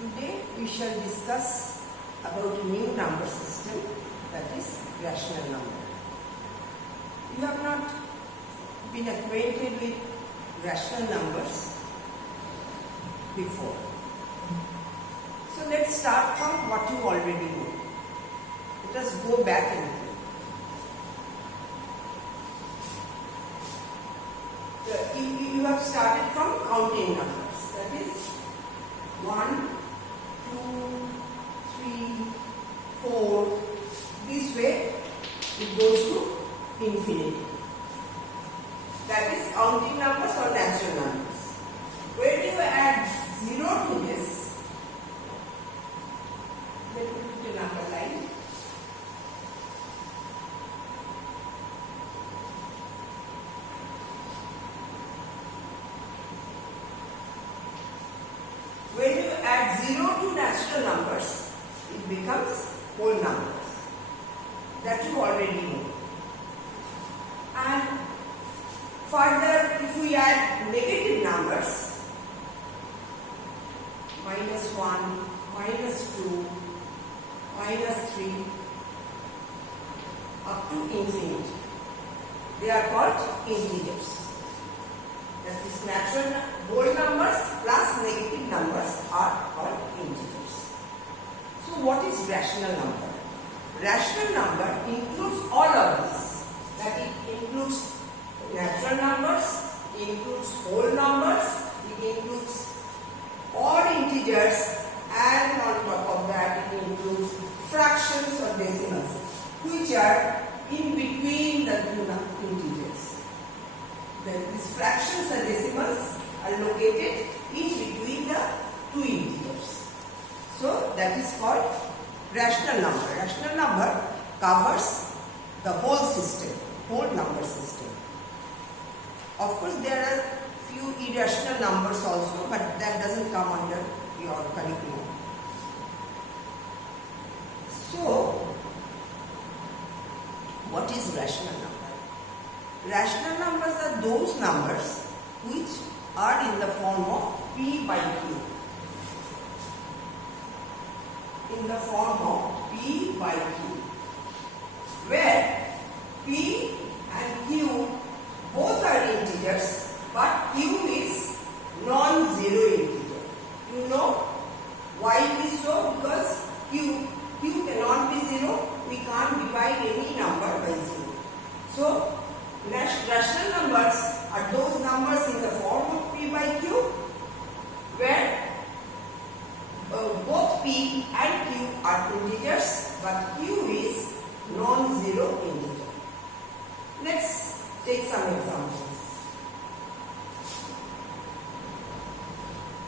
Today we shall discuss about a new number system, that is rational number. You have not been acquainted with rational numbers before. So let's start from what you already know. Let us go back a little. You have started from counting numbers, that is 1, 2, 3, 4. This way it goes to infinity. That is counting numbers or natural numbers. When you add 0 to this, let me put a number line. When you add 0 to natural numbers, it becomes whole numbers. That you already know. And further, if we add negative numbers, -1, -2, -3, up to infinity, they are called integers. That is, natural whole numbers plus negative numbers are called integers. So what is rational number? Rational number includes all of these. That it includes natural numbers, it includes whole numbers, it includes all integers, and on top of that it includes fractions or decimals, which are in between the two integers. These fractions and decimals are located in between the two integers. So that is called rational number. Rational number covers the whole system, whole number system. Of course, there are few irrational numbers also, but that doesn't come under your curriculum. So, what is rational number? Rational numbers are those numbers which are in the form of P by Q. In the form of P by Q, where P and Q both are integers, but Q is non-zero integer. You know why it is so? Because Q cannot be zero. We can't divide any number by zero. So rational numbers are those numbers in the form of P by Q, where both P and Q are integers, but Q is non-zero integer. Let's take some examples.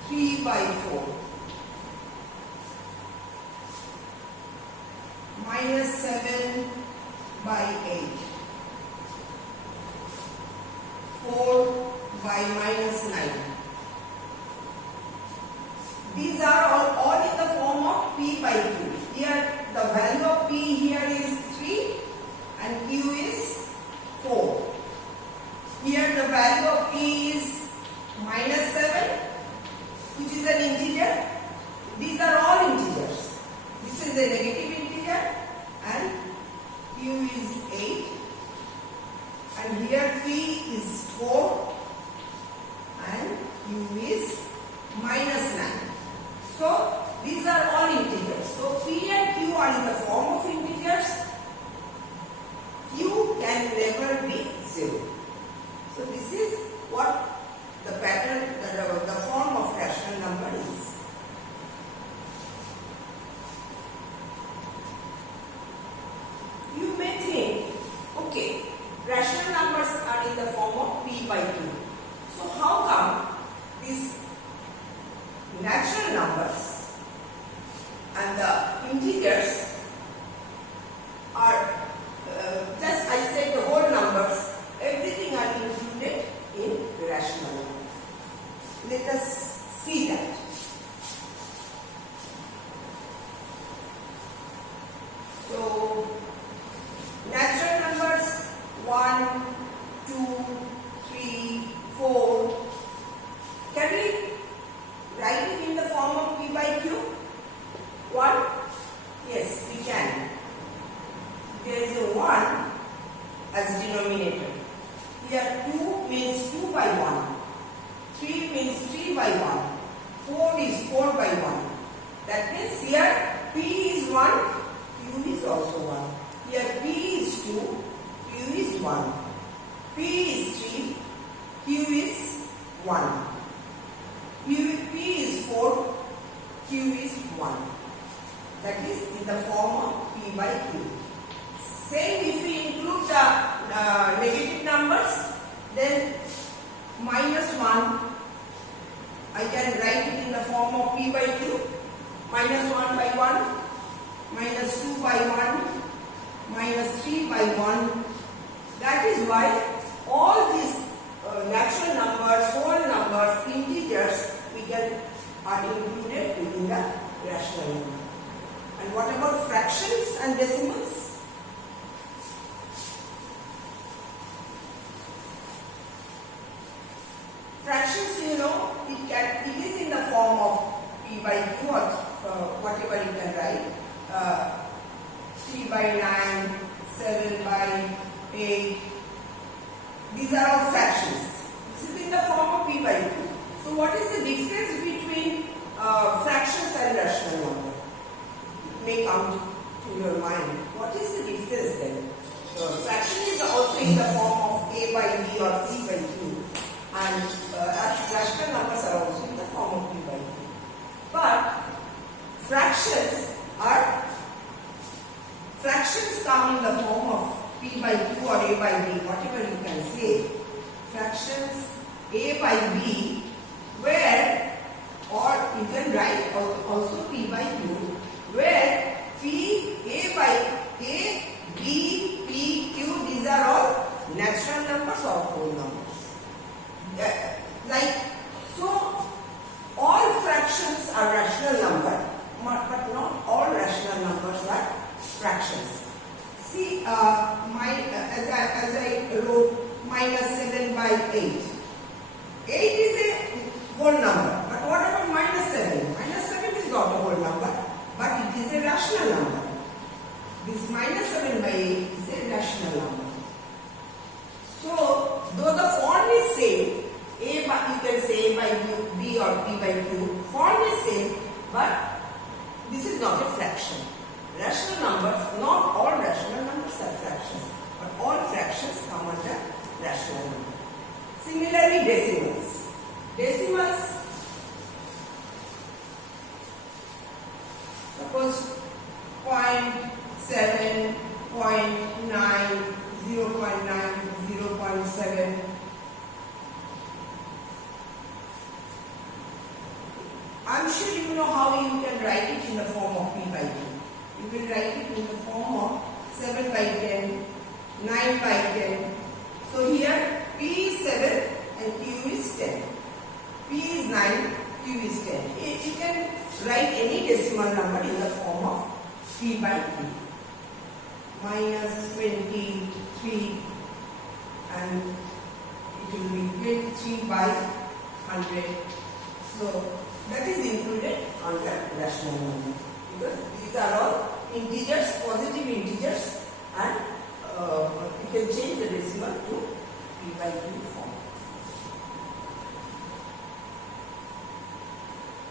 3 by 4, -7 by 8, 4 by -9. These are all in the form of P by Q. Here the value of P here is 3 and Q is 4. Here the value of P is -7, which is an integer. These are all integers. This is a negative integer and Q is 8. And here P is 4 and Q is -9. So these are all integers. So P and Q are in the form of integers. Q can never be 0. So this is what the pattern, the form of rational number is. You may think, okay, rational numbers are in the form of P by Q. So how come these natural numbers and the integers are just, I said, the whole numbers, everything are included in rational number. Let us see that. So natural numbers 1, 2, 3, 4. Can we write it in the form of P by Q? means 3 by 1. 4 is 4 by 1. That means here P is 1, Q is also 1. Here P is 2, Q is 1. P is 3, Q is 1. P is 4, Q is 1. That is in the form of P by Q. Same if we include the negative numbers, then minus 1, I can write it in the form of P by Q. Minus 1 by 1, minus 2 by 1, minus 3 by 1. That is why all these natural numbers, whole numbers, integers, are included within the rational number. And what about fractions and decimals? Fractions, it is in the form of P by Q or whatever you can write. 3 by 9, 7 by 8. These are all fractions. This is in the form of P by Q. So what is the difference between fractions and rational number? It may come to your mind. What is the difference then? Fraction is also in the form of A by B or P by Q. And rational numbers are also in the form of P by Q. But fractions come in the form of P by Q or A by B, whatever you can say. Fractions A by B, where, or you can write also P by Q, where P, A by A, B, P, Q, these are all natural numbers or whole numbers. So all fractions are rational number, but not all rational numbers are fractions. See, as I wrote, minus 7 by 8. 8 is a whole number, but what about minus 7? Minus 7 is not a whole number, but it is a rational number. This minus 7 by 8 is a rational number. So, though the form is same, you can say A by B or P by Q, form is same, but this is not a fraction. Rational numbers, not all rational numbers are fractions, but all fractions come under rational number. Similarly, decimals. Decimals, suppose 0.7, 0.9, 0.9, 0.7. I'm sure you know how you can write it in the form of P by Q. You will write it in the form of 7 by 10, 9 by 10. So here P is 7 and Q is 10. P is 9, Q is 10. You can write any decimal number in the form of P by Q. Minus 23 and it will be 23 by 100. So that is included under rational number, because these are all integers, positive integers, and you can change the decimal to P by Q form.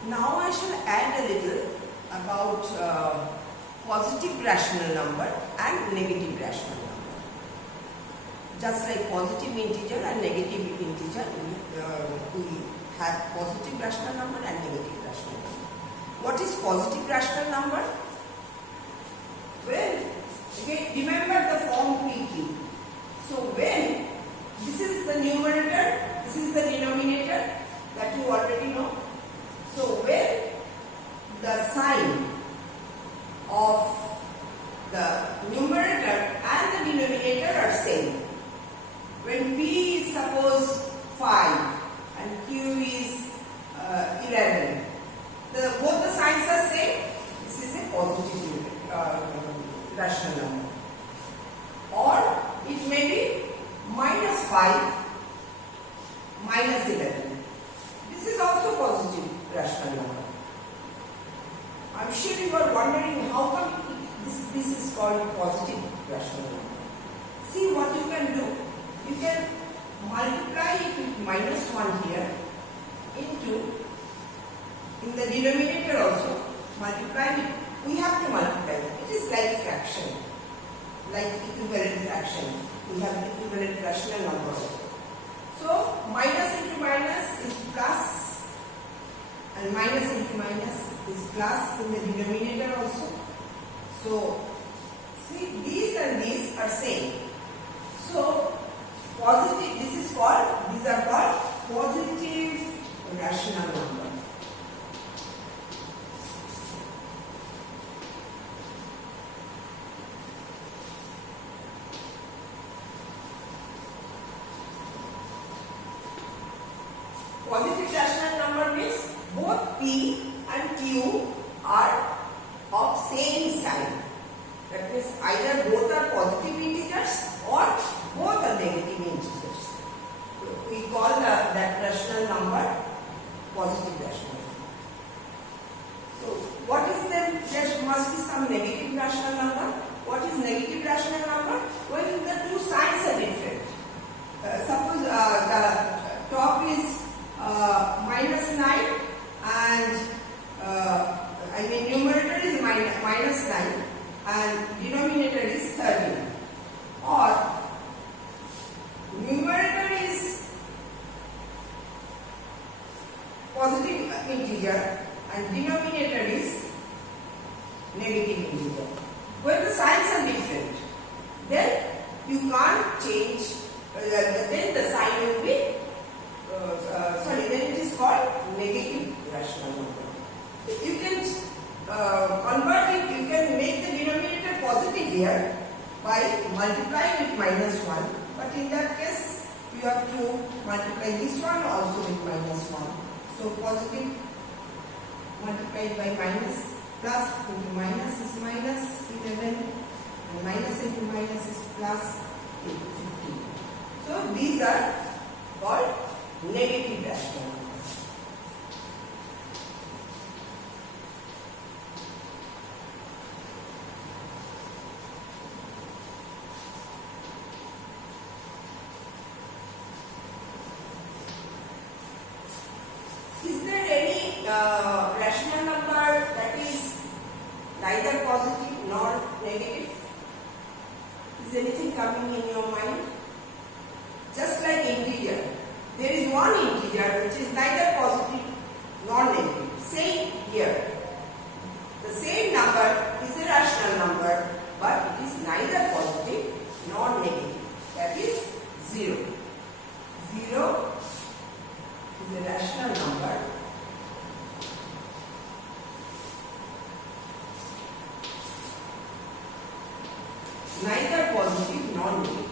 Now I shall add a little about positive rational number and negative rational number. Just like positive integer and negative integer, we have positive rational number and negative rational number. What is positive rational number? Well, okay, remember the form PQ. So when this is the numerator, this is the denominator, that you already know. So when the sign of the numerator and the denominator are same, when P is suppose 5 and Q is 11, both the signs are same, this is a positive rational number. Or it may be minus 5, minus 11. This is also positive rational number. I am sure you are wondering how come this is called positive rational number. See what you can do. You can multiply it with minus 1 here. In In the denominator also, multiply it. We have to multiply. It is like fraction, like equivalent fraction. We have equivalent rational number also. So minus into minus is plus, and minus into minus is plus in the denominator also. So see, these and these are same. So positive. These are called positive rational number. Positive rational number means both P and Q are of same sign. That means either both are positive integers or both are negative integers. We call that rational number positive rational number. So what is then? There must be some negative rational number. What is negative rational number? When the two signs are different. Suppose the top is minus 9 and numerator is minus 9 and denominator is 13, or numerator is positive integer and denominator is negative integer. When the signs are different, then you can't change, then the sign will be then it is called negative rational number. You can convert it, you can make the denominator positive here by multiplying with minus 1, but in that case you have to multiply this one also with minus 1. So positive multiplied by minus, plus into minus is minus 11, and minus into minus is plus 15. So these are called negative rational numbers. Is there any rational number that is neither positive nor negative? Is anything coming in your mind? Just like integer. There is one integer which is neither positive nor negative. Same here. The same number is a rational number, but it is neither positive nor negative. That is 0. 0 is a rational number. Neither positive nor negative.